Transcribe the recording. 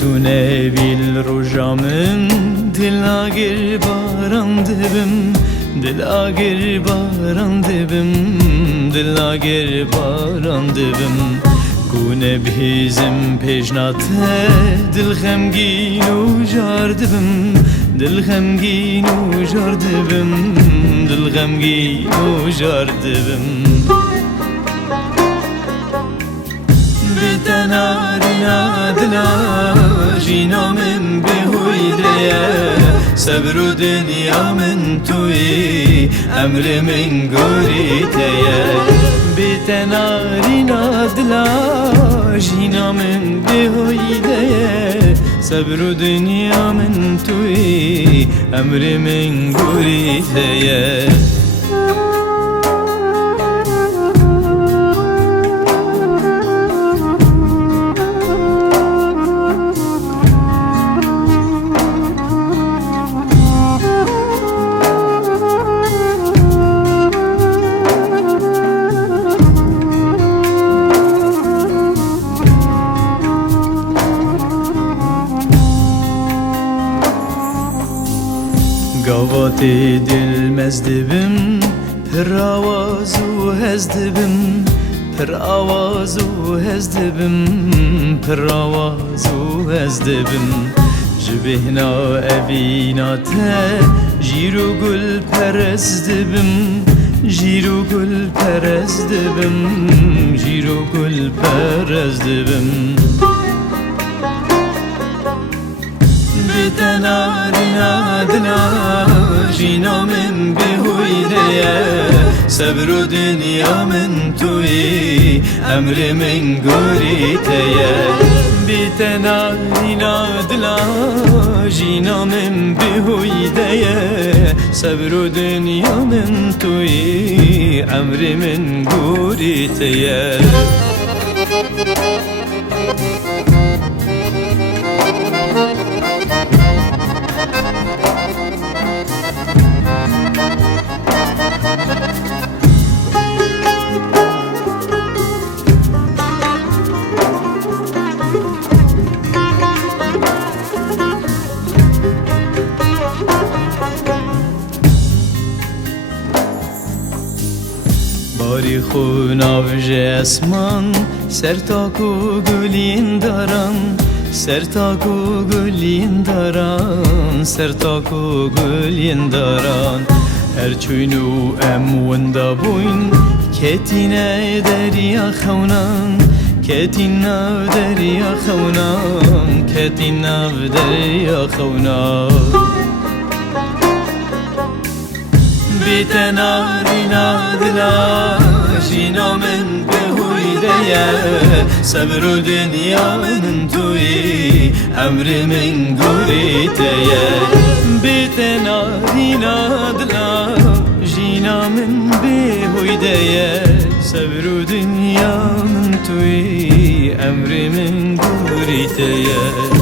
تو نبیل روژامن دل آگر باران دبم دل آگر باران دبم دل آگر باران دبم گونه بیزم پیشناته دل خمگین و جار دبم دل خمگین و جار دبم دل خمگین و جار دبم بتنارنا دلا جینا من بهویده صبر و دنیا من توی امر من گوریته بتنارنا دلا جینا من بهویده صبر و دنیا من توی امر من گوریته گاواتی دل مزدبم پر آواز و هزدبم پر آواز و هزدبم پر آواز و هزدبم جبهنا ابیناته جیرو گل پرزدبم جیرو گل پرزدبم جیرو گل پرزدبم بتنارنا دلا جینا من بهویده صبر و دنیا من توی امر من گوریته بتنارنا دلا جینا من بهویده صبر و دنیا من توی امر من گوریته باری خون آوج اسمان سرتاکو گلین دارن سرتاکو گلین دارن سرتاکو گلین دارن هر چوینو ام وندا بوین کتینه دریا خونان کتینه دریا خونان کتینه دریا خونان بتنارنا دلا جینا من بهویده صبر و دنیا من توی امر من گوریته بتنارنا دلا جینا من بهویده صبر و دنیا من توی امر من گوریته